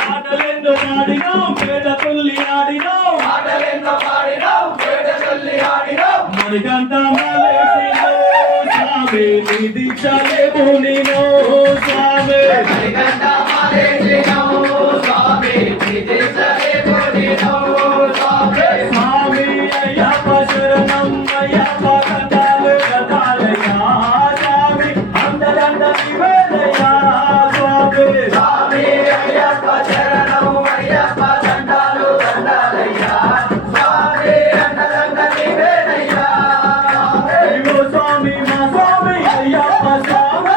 మాటలెందు పాడినాం పేద తుల్లి ఆడినాం మణికంఠ మాలేసినో స్వామి నీ దీక్షలే పూనినో స్వామి స్వామి అయ్యప్ప శరణం అయ్యప్ప కండాలు గదాలయ్యా స్వామి అందరంద నివేదయ్యా స్వామి అయ్యప్ప శరణం అయ్యప్ప దండాలు దండాలయ్యా స్వామి అండదండ నీవేనయ్యా స్వామి మా స్వామి అయ్యప్ప స్వామి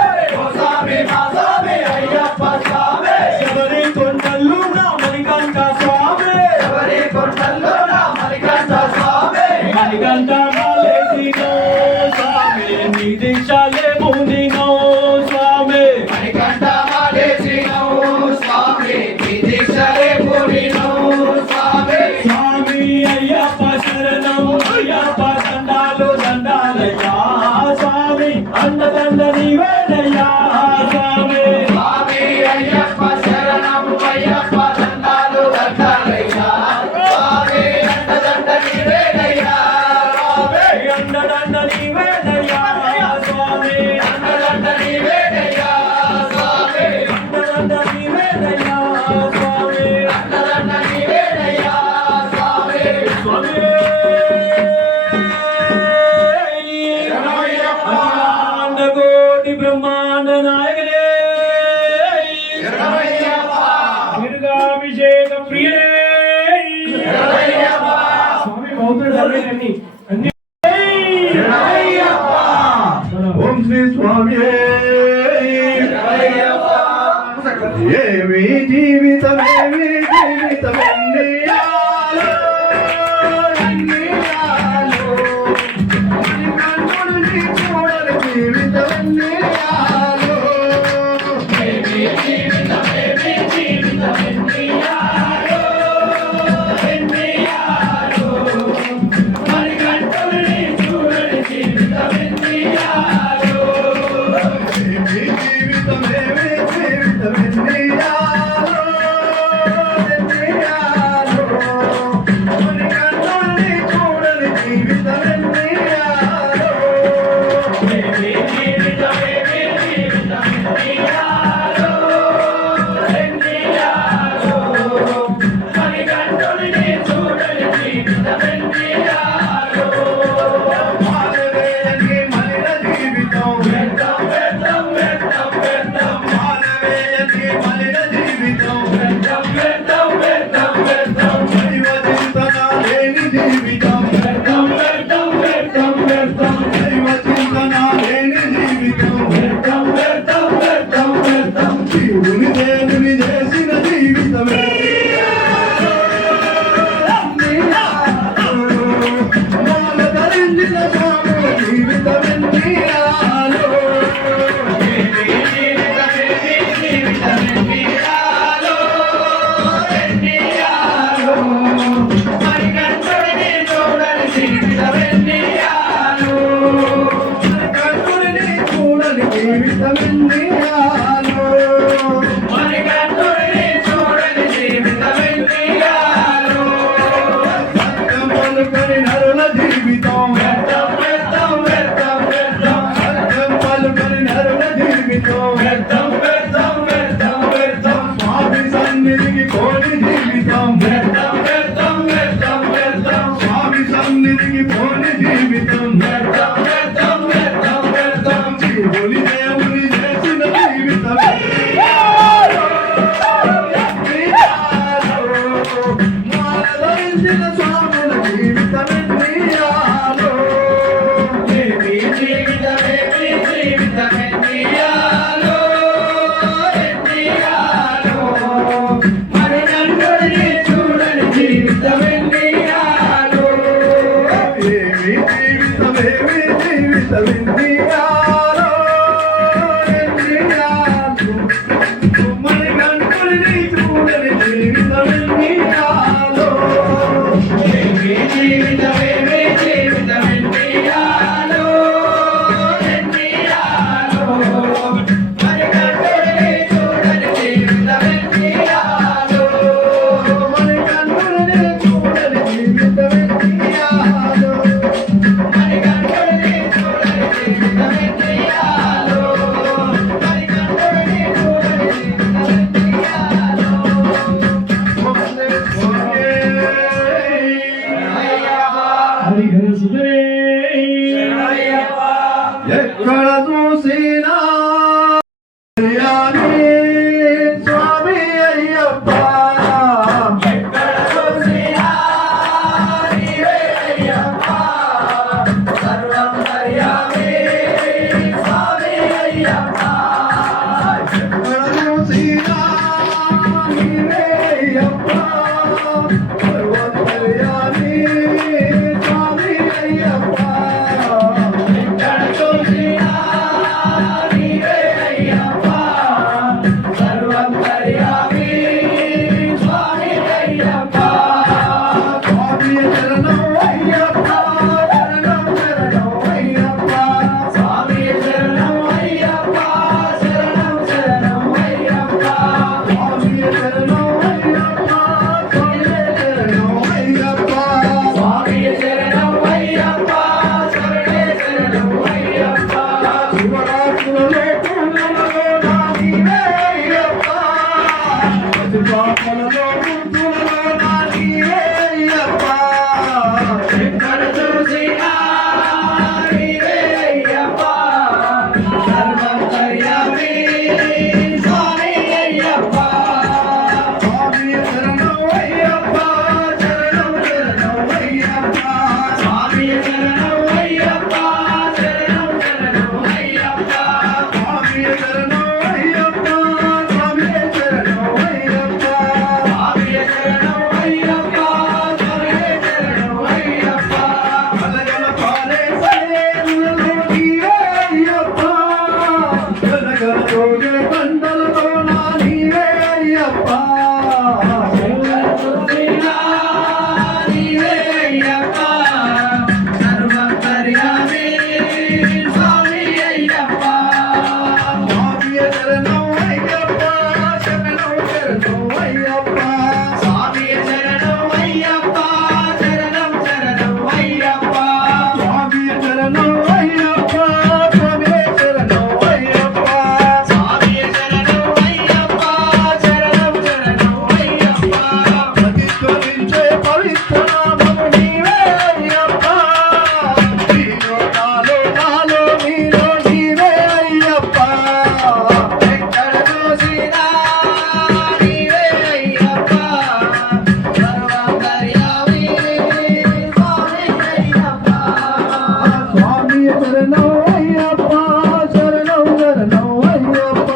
స్వామి మా స్వామి అయ్యప్ప స్వామి శబరి కొండలు నా మణికంఠ స్వామి ఎవరి కొండల్లో నా మణికంఠ స్వామి మణికంఠ మాలేసినో స్వామి నీ దీక్షలే పూనినో స్వామి మణికంఠ మాలేసినవు స్వామి నీ దీక్షలే పూనినవు స్వామి స్వామి అయ్యప్ప శరణం అయ్యప్ప దండాలు దండాలయ్యా స్వామి అండదండ నీవేనయ్యా స్వామి స్వామి అయ్యప్ప శరణం అయ్యప్ప దండాలు దండాలయ్యా స్వామి అండదండ నీవేనయ్యా స్వామి అండదండ నీవేనయ్యా స్వామి అండదండ నీవేనయ్యా స్వామి అండదండ నీవేనయ్యా స్వామి అండదండ నీవేనయ్యా స్వామి స్వామి కోటి బ్రహ్మాండ నాయకనే దుర్గాభిషేక ప్రియనే స్వామి బౌద్ధుడు అన్ని ఓం శ్రీ స్వామి ఏమి జీవితమేమి జీవితమెన్నియాలో ఎన్నియాలో కన్నులు నీ చూడని జీవితమెన్నియాలో ఏమి జీవితమేమి జీవితమెన్నియాలో ఎన్నియాలో కన్నులు నీ చూడని జీవితమెన్నియాలో మానవేయని మలిన జీవితం మానవేయని మలిన జీవితం దైవ చింతన లేని జీవితం దైవ చింతన లేని జీవితం జీవుని దేవుని చేసిన జీవితమే మాల ధరించిన స్వామి జీవితమెన్నియాలో కన్నులని చూడని జీవితమెన్నియాలో మరి చూసినా నీవే అయ్యప్ప సర్వోత్తరయామి స్వామి అయ్యప్ప ఎక్కడ చూసినా నీవే అయ్యప్ప సర్వంతర్యామి స్వామి అయ్యప్ప స్వామి శరణం అయ్యప్ప శరణం శరణం అయ్యప్ప స్వామి శరణం అయ్యప్ప శరణం శరణం అయ్యప్ప స్వామి శరణం అయ్యప్ప స్వామి శరణం అయ్యప్ప స్వామి శరణం అయ్యప్ప శరణే శరణం అయ్యప్ప శివరాత్రులలో పూర్ణములో నా నీవే అయ్యప్ప పసిపాపలలో ముద్దులలో నా నీవే అయ్యప్ప ఎక్కడ చూసినా నీవే అయ్యప్ప సర్వంతర్యామి స్వామి అయ్యప్ప స్వామి శరణం అయ్యప్ప శరణం శరణం అయ్యప్ప స్వామి శరణం అయ్యప్ప శరణం శరణం అయ్యప్ప స్వామి శరణం అయ్యప్ప స్వామి శరణం అయ్యప్ప స్వామి శరణం అయ్యప్ప స్వామి శరణం అయ్యప్ప అలగల పారే సరేనులలో నీవే అయ్యప్ప గలగల జోగే బండలతో నా నీవే అయ్యప్ప ఎక్కడ చూసినా నీవే అయ్యప్ప సర్వంతర్యామి స్వామి అయ్యప్ప స్వామి శరణం అయ్యప్ప శరణం శరణం అయ్యప్ప స్వామి శరణం అయ్యప్ప శరణం శరణం అయ్యప్ప స్వామి శరణం అయ్యప్ప స్వామి శరణం అయ్యప్ప స్వామి శరణం అయ్యప్ప శరణం శరణం అయ్యప్ప ప్రతిధ్వనించే పవిత్ర నామము నీవే అయ్యప్ప నీలో నాలో నీలో నీవే అయ్యప్ప ఎక్కడ చూసినా నీవే అయ్యప్ప సర్వంతర్యామి స్వామి అయ్యప్ప స్వామి శరణం అయ్యప్ప శరణం శరణం అయ్యప్ప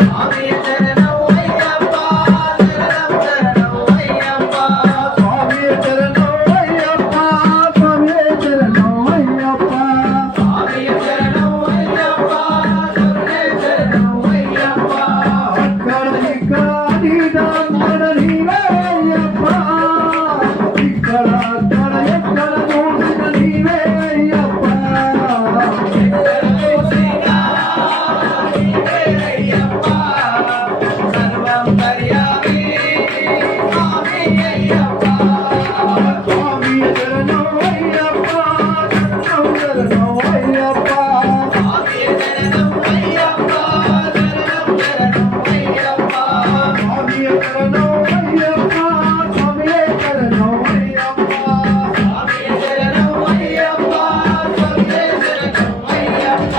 స్వామి శరణం అయ్యప్ప శరణం శరణం అయ్యప్ప స్వామి శరణం అయ్యప్ప స్వామి శరణం అయ్యప్ప స్వామి శరణం అయ్యప్ప శరణే శరణం అయ్యప్ప అక్కడ ఇక్కడ నీదక్కడ నీవే అయ్యప్ప ఇక్కడ అక్కడ ఎక్కడ చూసిన నీవే అయ్యప్ప ఎక్కడ చూసినా నీవే అయ్యప్ప సర్వంతర్యామి స్వామి అయ్యప్ప స్వామి శరణం అయ్యప్ప శరణం శరణం అయ్యప్ప స్వామి శరణం అయ్యప్ప శరణం శరణం అయ్యప్ప స్వామి శరణం అయ్యప్ప స్వామి శరణం అయ్యప్ప స్వామి శరణం అయ్యప్ప స్వామి శరణం అయ్యప్ప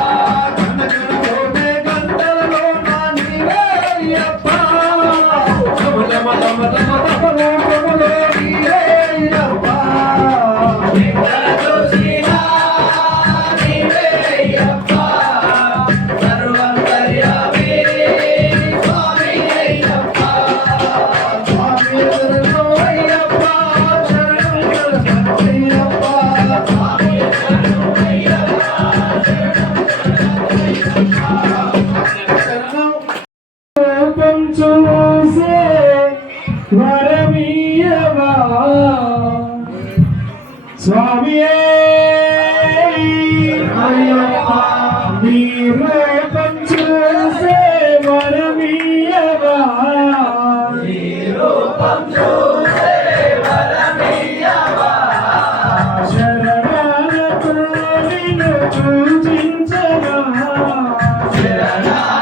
కనకనలోనే గంటలలో నా నీవే అయ్యప్ప సమలమలమలమలమలమలో నీవే అయ్యప్ప ఎక్కడ చూసినా నీవే అయ్యప్ప సర్వంతర్యామి స్వామి అయ్యప్ప స్వామి శరణం అయ్యప్ప శరణం శరణం అయ్యప్ప స్వామి శరణం అయ్యప్ప శరణం రూపం చూసే వరమీయవా స్వామియే నీ రూపం చూసే వరమీయవా శరణాలతో నిన్ను పూజించగా శరణం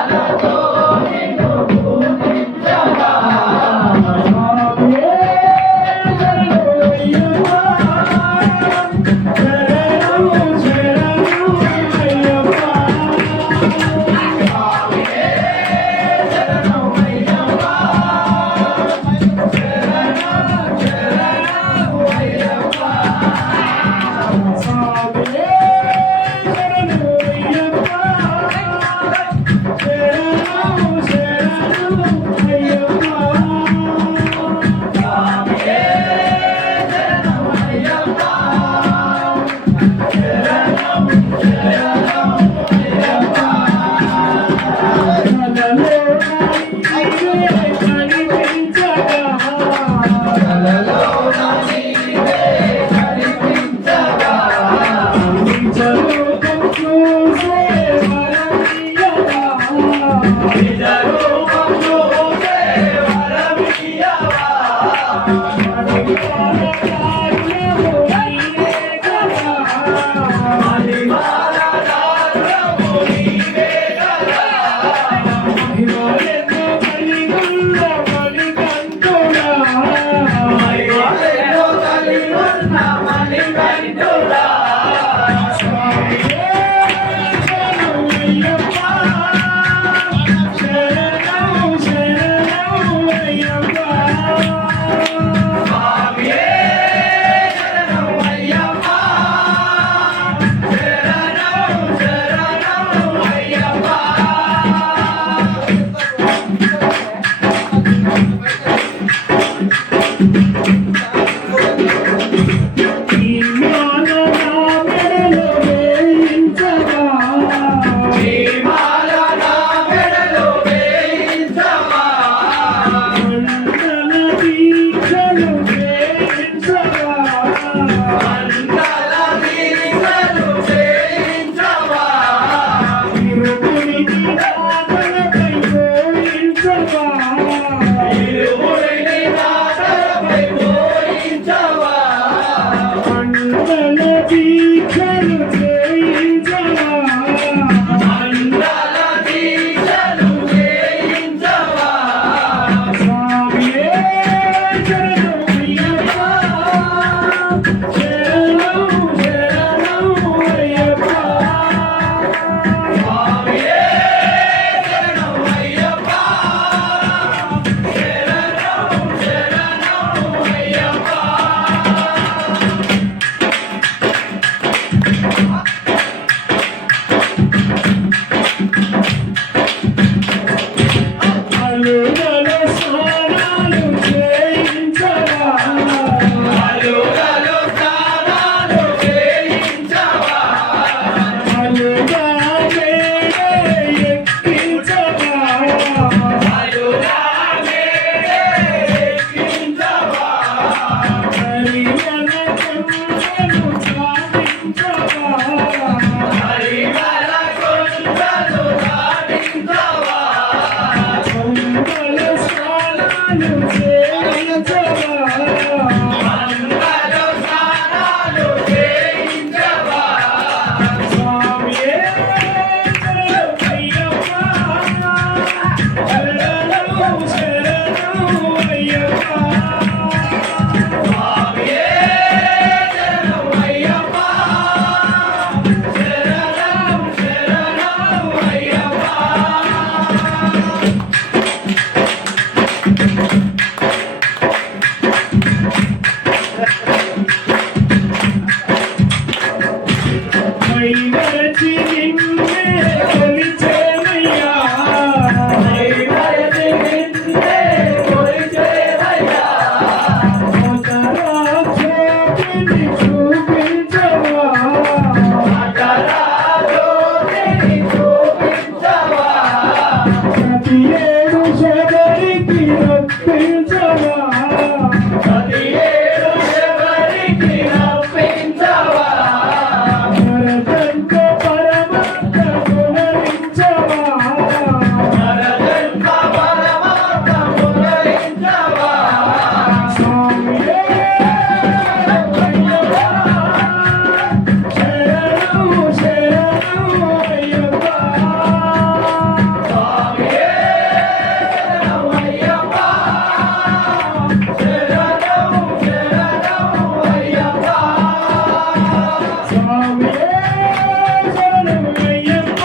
ఇరుముడిని నా తలపై మోయించవా మండల దీక్షలు చేయించవా మండల దీక్షలు చేయించవా స్వామియే శరణమయ్యప్ప శరణం శరణమయ్యప్ప స్వామియే శరణమయ్యప్ప శరణమయ్యప్ప అలుగల స్నానాలు చేయించవా అలుగలు స్నానాలు చేయించవా అలుగా మేడ ఎక్కించవా అలుగా మేడే ఎక్కించవా హరివన కొండలు చాటించవా హరివర కొండలు దాటించవా మంగళ స్నానాలు చేయించవా మంగళ స్నానాలు చేయించవా స్వామియే శరణమయ్యప్ప శరణం శరణమయ్యప్ప స్వామియే శరణమయ్యప్ప శరణం శరణమయ్యప్ప మైమరచి నిన్నే కొలిచేమయ్యా దైవయతి నిన్నే కొలిచేవయ్యా మకరాజ్యోతిని చూపించవా మకరాజ్యోతిని చూపించవా ప్రతి ఏడు శబరికి రప్పించవా ప్రతి ఏడు ఎవరికి రప్పించవా నరకంట పరమాత్మ గుణరించవా నరజన్మ పరమాత్మ మురళించవా స్వామియే శరణం శరణం అయ్యప్ప స్వామియే శరణమయ్యప్ప శరణం శరణమయ్యప్ప స్వామియే శరణమయ్యప్ప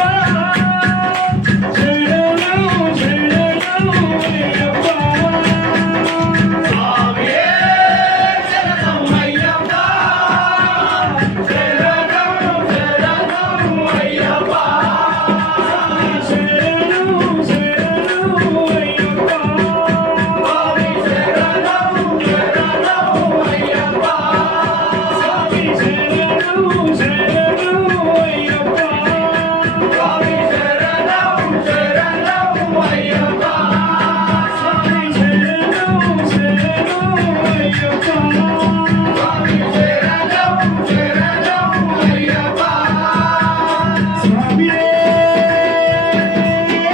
శరణం శరణమయ్యప్ప స్వామియే శరణమయ్యప్ప శరణం శరణమయ్యప్ప శరణం శరణమయ్యప్ప స్వామి శరణం శరణమయ్యప్ప స్వామి శరణం శరణమయ్యప్ప స్వామి శరణం శరణమయ్యప్ప స్వామి శరణం శరణమయ్యప్ప స్వామి శరణం శరణమయ్యప్ప స్వామియే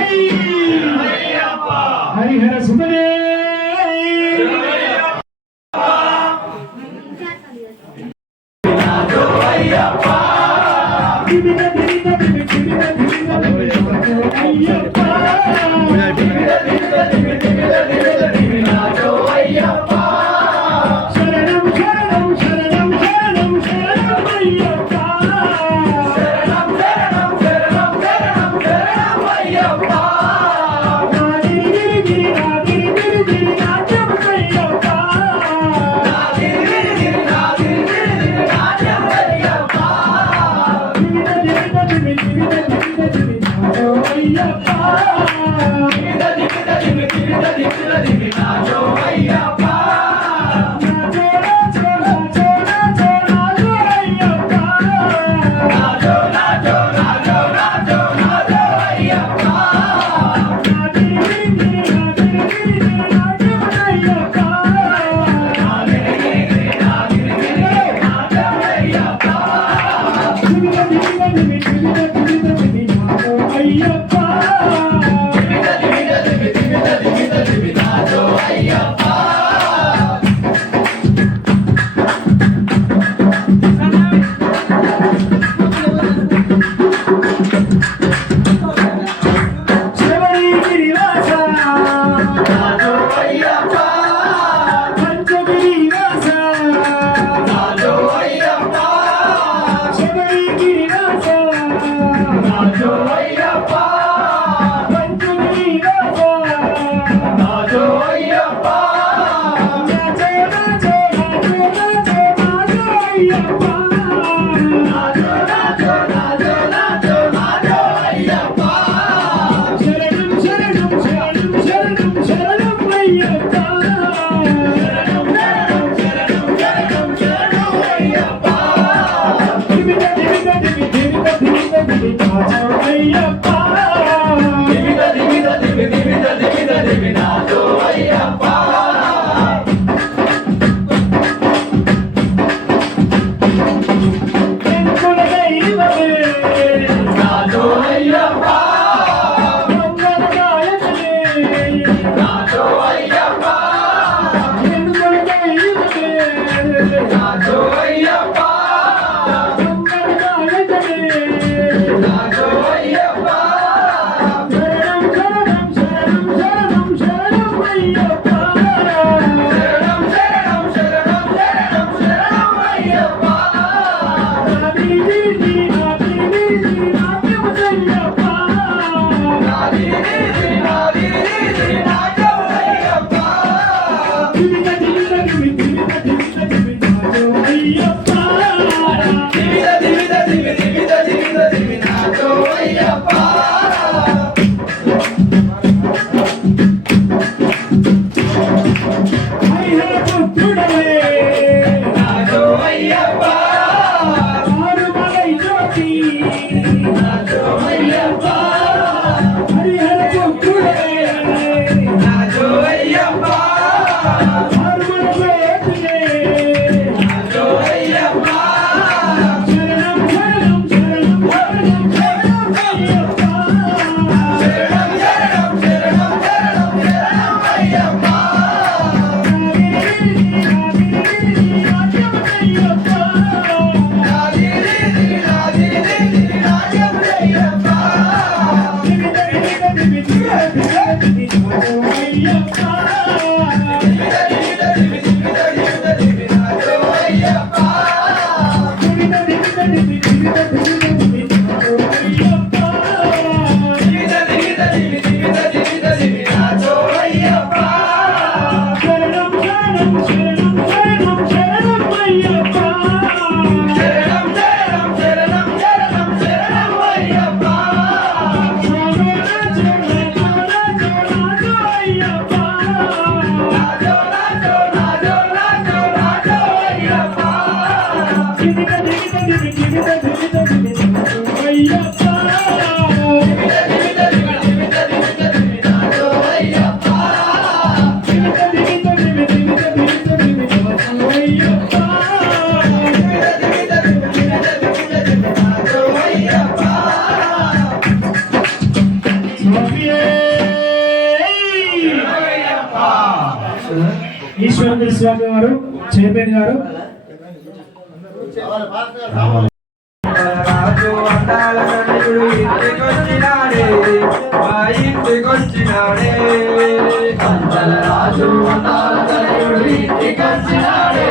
అయ్యప్ప హరిహర సుమనే దివిన దివిన దివిన దివిన దివిన అయ్యప్ప శరణం శరణం శరణం శరణం శరణం అయ్యప్ప నాదిరి గిరి గిరి నాదిరి గిరి అయ్యప్ప పంచగిరి రాస రాజు అయ్యప్ప శబరిగిరి రాస రాజు అయ్యప్ప పంచగిరి రాస రాజు అయ్యప్ప రాజో రాజో రాజో రాజో రాజో అయ్యప్ప రాజు రాజు రాజు రాజు రాజు అయ్యప్ప శరణం శరణం శరణం శరణం శరణం అయ్యప్ప శరణం శరణం శరణం శరణం అయ్యప్ప దివిద దివిద దివి దివిద దివిద దివి రాజో అయ్యప్ప దివిద దివిద దివి దివిద దివిద దివి రాజు అయ్యప్ప వెంకుల దైవమే రాజు అయ్యప్ప మంగళ గాయకుడే రాజు అయ్యప్ప వెంకుల దైవమే రాజు అయ్యప్ప మంగళ గాయకుడే రాజు అయ్యప్ప శరణం శరణం శరణం శరణం శరణం అయ్యప్ప శరణం శరణం శరణం శరణం శరణం అయ్యప్ప నాది నీది నాది నీది నాట్యం అయ్యప్ప నాది నీది నాది నీది రాజు అయ్యప్ప దివిద దివిద దివి దివిద దివిద దివి రాజో అయ్యప్ప దివిద దివిద దివి దివిద దివిద దివి రాజు అయ్యప్ప హరిహర పుత్రుడవే రాజు అయ్యప్ప ఆరుమలై జ్యోతి రాజు అయ్యప్ప హరిహర పుత్రుడవే రాజు అయ్యప్ప ఆరుమల జ్యోతివే రాజు అయ్యప్ప శరణం శరణం శరణం శరణం శరణం అయ్యప్ప శరణం శరణం శరణం శరణం శరణం అయ్యప్ప నాది నీది నాది నీది రాజు అయ్యప్ప దివిద దివిద దివి దివిద దివిద దివి రాజు అయ్యప్ప దివిద దివిద దివి దివిద దివిద దివి రాజు అయ్యప్ప శరణం శరణం శరణం శరణం శరణం అయ్యప్ప శరణం శరణం శరణం శరణం శరణం అయ్యప్ప రాజు రాజు రాజు రాజు రాజు అయ్యప్ప దివిద దివిద దివి దివిద దివిద దివి రాజు అయ్యప్ప దివిద దివిద దివి దివిద దివిద దివి రాజు అయ్యప్ప అయ్యప్ప ఈశ్వరుడు స్వామి వారు చైర్మన్ గారు రాజు అందాల తనయుడు ఇంటికొచ్చినాడే మా ఇంటికొచ్చినాడే పంచల రాజు అందాల తనయుడు ఇంటికొచ్చినాడే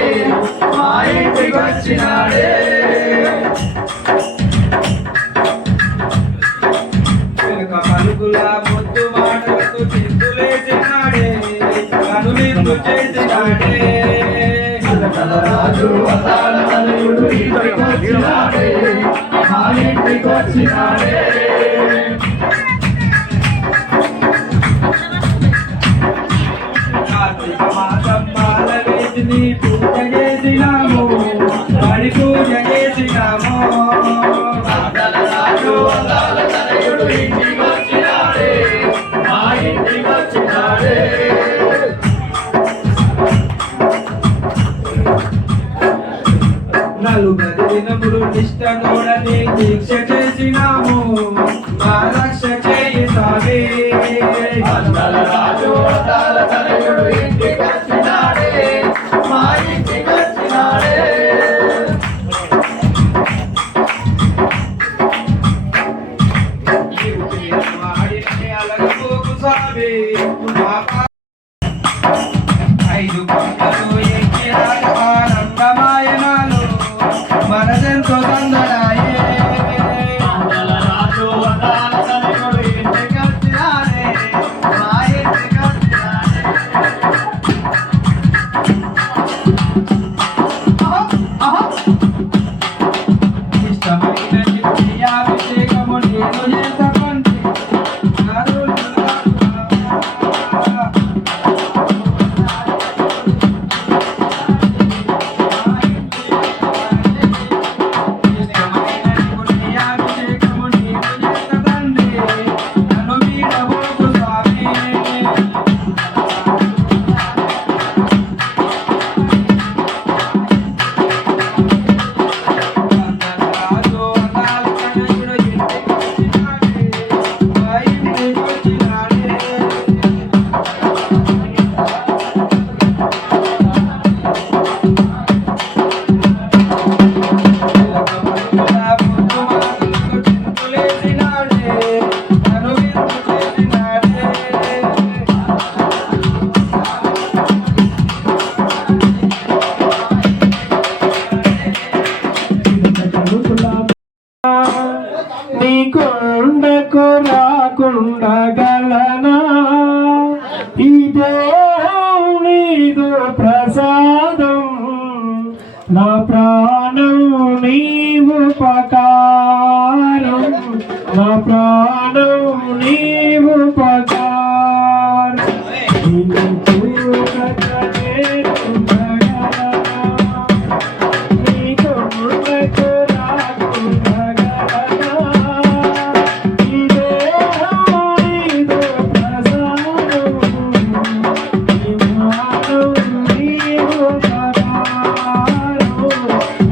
మా ఇంటికొచ్చినాడే వెనుక పలుకుల ముద్దు మాటలతో చిందులేసినాడే కనులిందు చేసినాడే పంచల రాజు అందాల తనయుడు ఇంటికొచ్చినాడే మా ఇంటికొచ్చినాడే కార్తీక మాసం మాల వేసి నీ పూజ చేసినాము బడి పూజ చేసినాము పంచల రాజు అందాల తనయుడు ఇంటికొచ్చినాడే మా ఇంటికొచ్చినాడే నలుగది దినములు నిష్ట నోడని దీక్ష చేసినాము మా రక్ష చేయి సాగే పంచల రాజు అందాల తనయుడు ఇంటికొచ్చినాడే మా ఇంటికొచ్చినాడే వాడిని అలగపోకు సాగే మా ఐదు కొండలు ఎక్కినాక ఆనందమాయనాలు మనసెంతో సందడాయే అందల రాజు వదాల తనయుడు ఇంటికొచ్చినాడే, మా ఇంటికొచ్చినాడే. ఇష్టమైన నిత్యాభిషేకము నేను చేసకండి అభిషేకము నేను చేసకండి నన్ను వీడబోకు స్వామి రాజు అందాల కనయుడు ఇంటికొచ్చినాడే మా ఇంటికొచ్చినాడే నీ కొండకు రాకుండగలనా, ఇదే నీదు ప్రసాదం, నా ప్రాణం నీవు ఉపకారం, నా ప్రాణం నీవు ఉపకారం. నిన్ను చూడక నేను ఉండగలనా, నీ కొండకు రాకుండగలనా, ఇదే నీదు ప్రసాదం, నీ ప్రాణం నీవు ఉపకారం,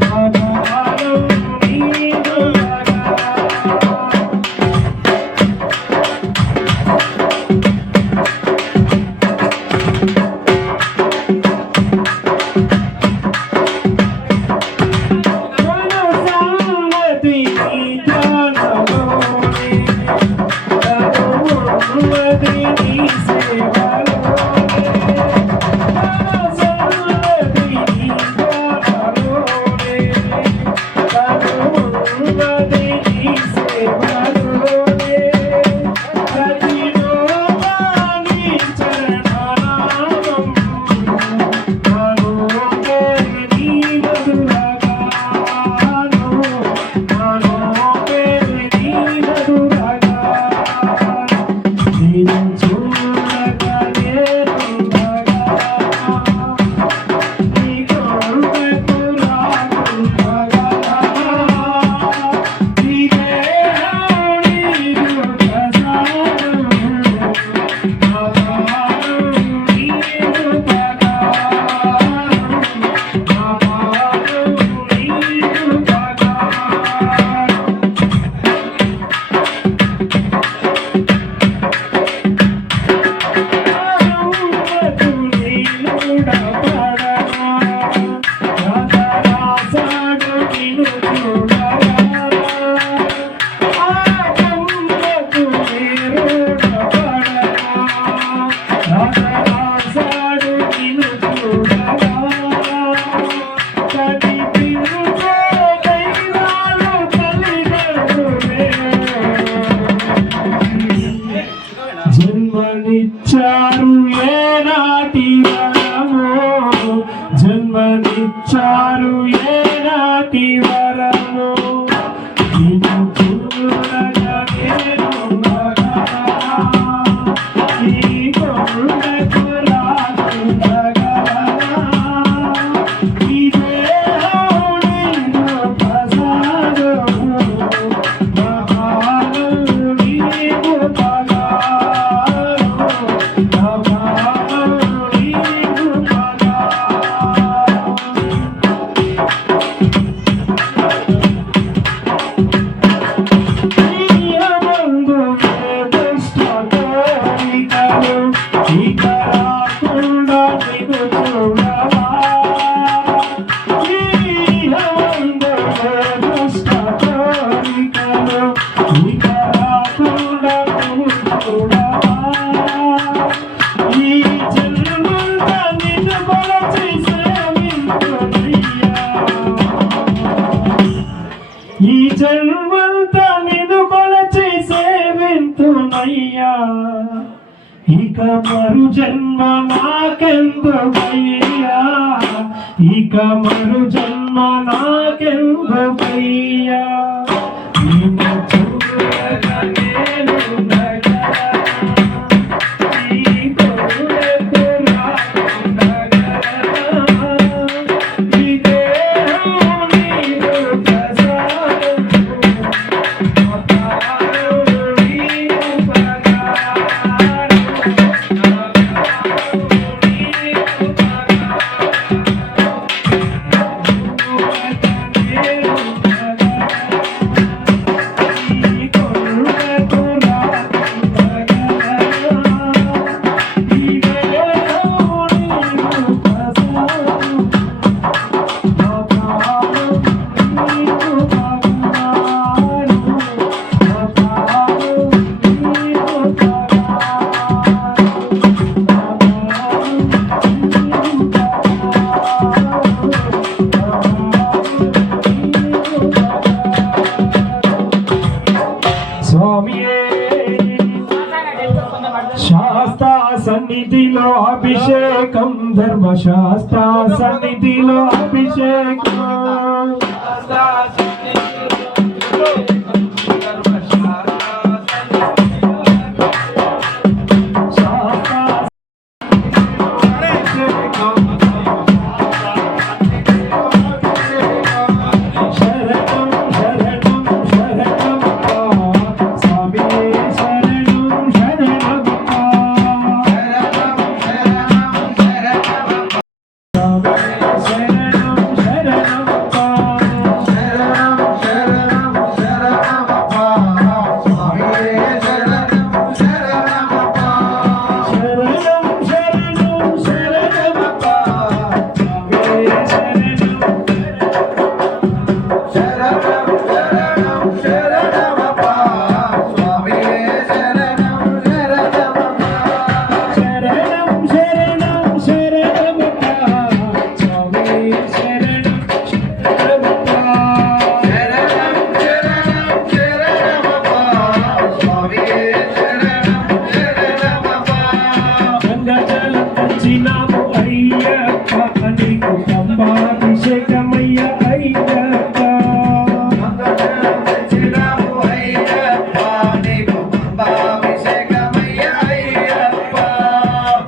నా ప్రాణం నీవు ఉపకారం. మరు జన్మ నాకెందుకయ్యా ఇక మరు జన్మ నాకెందుకయ్యా నిన్ను చూడగా నేనుండగా, ఈ కరుణకు రాకుండగా, ఈ దేహం నీదు ప్రసాదము, నా ప్రాణం నీదు ప్రకారం, నా ప్రాణం నీదు స్వామియే శాస్తా సన్నిధిలో అభిషేకం ధర్మశాస్త్ర సన్నిధిలో అభిషేకం శాస్తా శరణం శరణం శరణమప్ప స్వామియే శరణం శరణమప్ప శరణం శరణమప్ప శరణం శరణం శరణమప్ప స్వామియే శరణం శరణం శరణం శరణమప్ప స్వామియే శరణం శరణమప్ప గంగాజలం తెచ్చినాము అయ్యప్ప నీకు పంబాభిషేకమయ్య అయ్యప్ప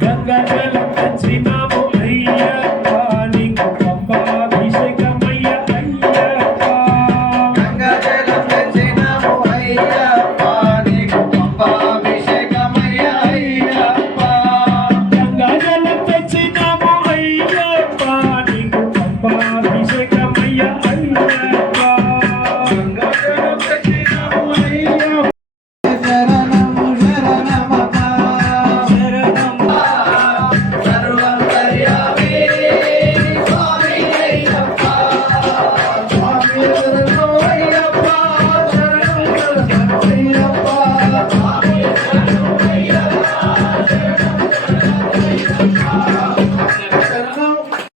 గంగాజలం తెచ్చినాము